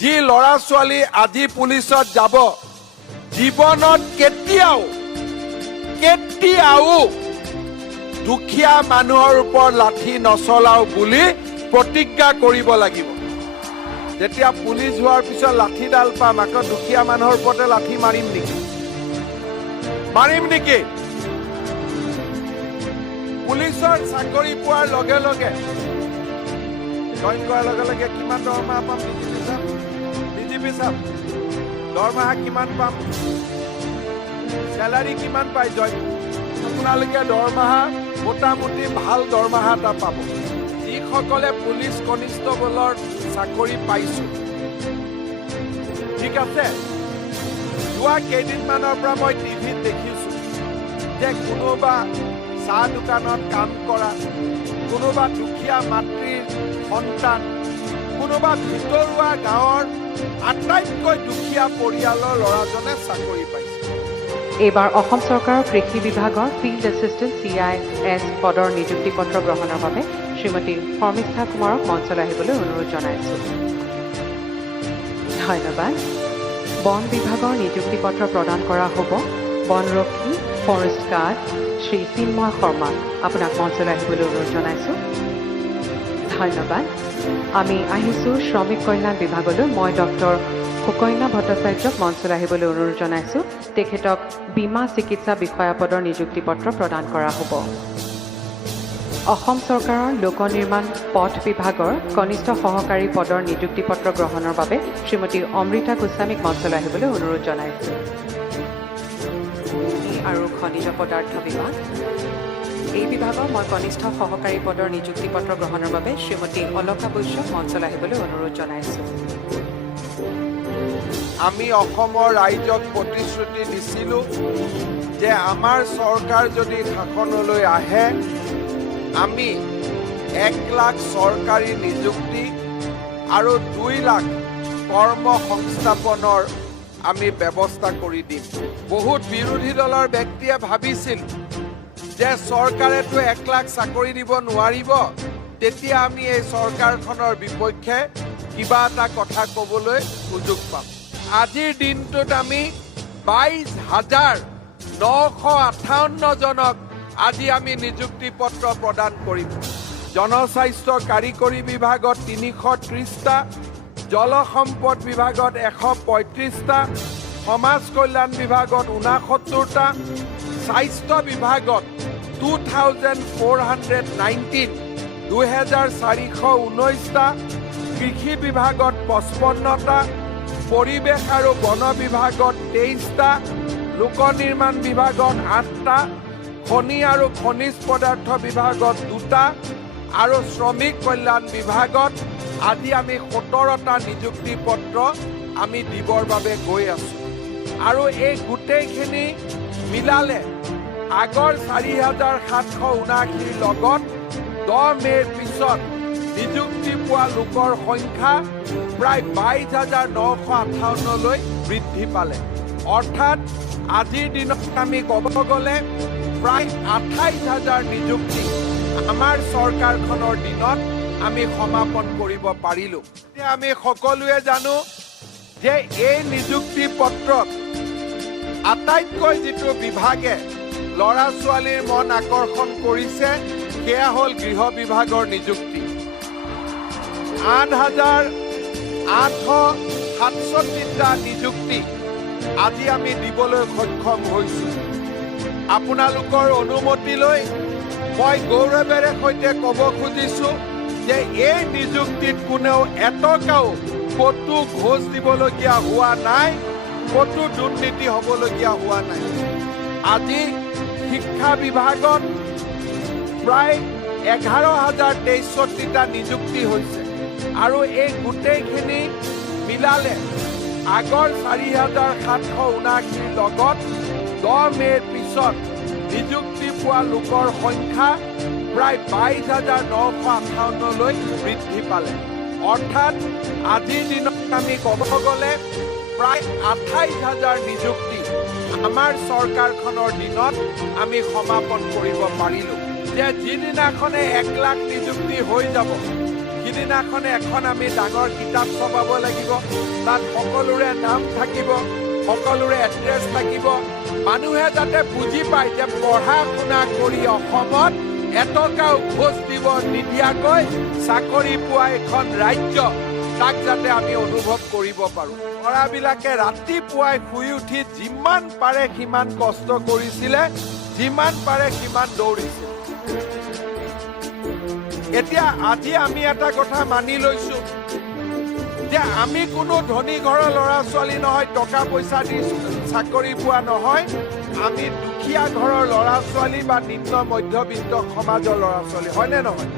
যি ল'ৰা ছোৱালী আজি পুলিচত যাব জীৱনত কেতিয়াও দুখীয়া মানুহৰ ওপৰত লাঠি নচলাও বুলি প্ৰতিজ্ঞা কৰিব লাগিব। যেতিয়া পুলিচ হোৱাৰ পিছত লাঠিডাল পাম আকৌ দুখীয়া মানুহৰ ওপৰতে লাঠি মাৰিম নেকি? পুলিচৰ চাকৰি পোৱাৰ লগে লগে জইন কৰাৰ লগে লগে কিমান দৰমহা পাম? ডিজিপি চাম দৰমহা কিমান পাম? চেলাৰী কিমান পাই জইন? আপোনালোকে দৰমহা মোটামুটি ভাল দৰমহা এটা পাব। যিসকলে পুলিচ কনিষ্টবলৰ চাকৰি পাইছো, ঠিক আছে, যোৱা কেইদিনমানৰ পৰা মই টিভিত দেখিছো যে কোনোবা চাহ দোকানত কাম কৰা, কোনোবা দুখীয়া মাতৃৰ সন্তান, কোনোবা ভিতৰুৱা গাঁৱৰ আটাইতকৈ দুখীয়া পৰিয়ালৰ ল'ৰাজনে চাকৰি পাইছে। এইবাৰ অসম চৰকাৰৰ কৃষি বিভাগৰ ফিল্ড এছিষ্টেণ্ট CIS পদৰ নিযুক্তি পত্ৰ গ্ৰহণৰ বাবে শ্ৰীমতী শৰ্মিষ্ঠা কুমাৰক মঞ্চলৈ আহিবলৈ অনুৰোধ জনাইছোঁ। ধন্যবাদ। বন বিভাগৰ নিযুক্তি পত্ৰ প্ৰদান কৰা হ'ব বনৰক্ষী ফৰেষ্ট গাৰ্ড শ্ৰী চিন্ময় শৰ্মাক আপোনাক মঞ্চলৈ আহিবলৈ অনুৰোধ জনাইছোঁ। ধন্যবাদ। আমি আহিছোঁ শ্ৰমিক কল্যাণ বিভাগলৈ। মই ডক্টৰ সুকন্যা ভট্টাচাৰ্যক মঞ্চলৈ আহিবলৈ অনুৰোধ জনাইছোঁ। তেখেতক বীমা চিকিৎসা বিষয়া পদৰ নিযুক্তি পত্ৰ প্ৰদান কৰা হ'ব। অসম চৰকাৰৰ লোক নিৰ্মাণ পথ বিভাগৰ কনিষ্ঠ সহকাৰী পদৰ নিযুক্তি পত্ৰ গ্ৰহণৰ বাবে শ্ৰীমতী অমৃতা গোস্বামীক মঞ্চলৈ আহিবলৈ অনুৰোধ জনাইছোঁ। আৰু খনিজ পদাৰ্থ বিভাগ, এই বিভাগৰ মই কনিষ্ঠ সহকাৰী পদৰ নিযুক্তি পত্ৰ গ্ৰহণৰ বাবে শ্ৰীমতী অলকা বৈশ্যক মঞ্চলৈ আহিবলৈ অনুৰোধ জনাইছোঁ। আমি অসমৰ ৰাইজক প্ৰতিশ্ৰুতি দিছিলোঁ যে আমাৰ চৰকাৰ যদি শাসনলৈ আহে আমি 1 লাখ চৰকাৰী নিযুক্তি আৰু 2 লাখ কৰ্ম সংস্থাপনৰ আমি ব্যৱস্থা কৰি দিম। বহুত বিৰোধী দলৰ ব্যক্তিয়ে ভাবিছিল যে চৰকাৰেতো 1 লাখ চাকৰি দিব নোৱাৰিব, তেতিয়া আমি এই চৰকাৰখনৰ বিপক্ষে কিবা এটা কথা ক'বলৈ সুযোগ পাম। আজিৰ দিনটোত আমি 22,958 জনক আজি আমি নিযুক্তি পত্ৰ প্ৰদান কৰিম। জনস্বাস্থ্য কাৰিকৰী বিভাগত 330টা, জলসম্পদ বিভাগত 135টা, সমাজ কল্যাণ বিভাগত 69টা, স্বাস্থ্য বিভাগত 2419, 2419টা, কৃষি বিভাগত 55টা, পৰিৱেশ আৰু বন বিভাগত 23টা, লোক নিৰ্মাণ বিভাগত 8টা, খনি আৰু খনিজ পদাৰ্থ বিভাগত 2টা আৰু শ্ৰমিক কল্যাণ বিভাগত আজি আমি 17টা নিযুক্তি পত্ৰ আমি দিবৰ বাবে গৈ আছোঁ। আৰু এই গোটেইখিনি মিলালে আগৰ 4,779 লগত 10 মে'ৰ পিছত নিযুক্তি পোৱা লোকৰ সংখ্যা প্ৰায় 22,958লৈ বৃদ্ধি পালে। অৰ্থাৎ আজিৰ দিনত আমি ক'ব গ'লে প্ৰায় 28,000 নিযুক্তি আমাৰ চৰকাৰখনৰ দিনত আমি সমাপন কৰিব পাৰিলোঁ। এতিয়া আমি সকলোৱে জানো যে এই নিযুক্তি পত্ৰত আটাইতকৈ যিটো বিভাগে ল'ৰা ছোৱালীৰ মন আকৰ্ষণ কৰিছে সেয়া হ'ল গৃহ বিভাগৰ নিযুক্তি। 8,867টা নিযুক্তি আজি আমি দিবলৈ সক্ষম হৈছোঁ। আপোনালোকৰ অনুমতিলৈ মই গৌৰৱেৰে সৈতে ক'ব খুজিছোঁ যে এই নিযুক্তিত কোনেও এটকাও ক'তো ঘোষ দিবলগীয়া হোৱা নাই, ক'তো দুৰ্নীতি হ'বলগীয়া হোৱা নাই। আজি শিক্ষা বিভাগত প্ৰায় 11,063টা নিযুক্তি হৈছে আৰু এই গোটেইখিনি মিলালে আগৰ 4,779 লগত 10 মে'ৰ পিছত নিযুক্তি পোৱা লোকৰ সংখ্যা প্ৰায় 22,958লৈ বৃদ্ধি পালে। অৰ্থাৎ আজিৰ দিনত আমি ক'ব গ'লে প্ৰায় 28,000 নিযুক্তি আমাৰ চৰকাৰখনৰ দিনত আমি সমাপন কৰিব পাৰিলোঁ। যে যিদিনাখনে 1 লাখ নিযুক্তি হৈ যাব সিদিনাখনে এখন আমি ডাঙৰ কিতাপ ছপাব লাগিব তাত সকলোৰে নাম থাকিব সকলোৰে এড্ৰেছ থাকিব মানুহে যাতে বুজি পায় যে পঢ়া শুনা কৰি অসমত এটকাও ঘোষ দিব নিদিয়াকৈ চাকৰি পোৱা এখন ৰাজ্য তাক যাতে আমি অনুভৱ কৰিব পাৰোঁ ল'ৰাবিলাকে ৰাতিপুৱাই শুই উঠি যিমান পাৰে সিমান কষ্ট কৰিছিলে যিমান পাৰে সিমান দৌৰিছিল এতিয়া আজি আমি এটা কথা মানি লৈছো যে আমি কোনো ধনী ঘৰৰ ল'ৰা ছোৱালী নহয় টকা পইচা দি চাকৰি পোৱা নহয় আমি দুখীয়া ঘৰৰ ল'ৰা ছোৱালী বা নিম্ন মধ্যবিত্ত সমাজৰ ল'ৰা ছোৱালী হয়নে নহয়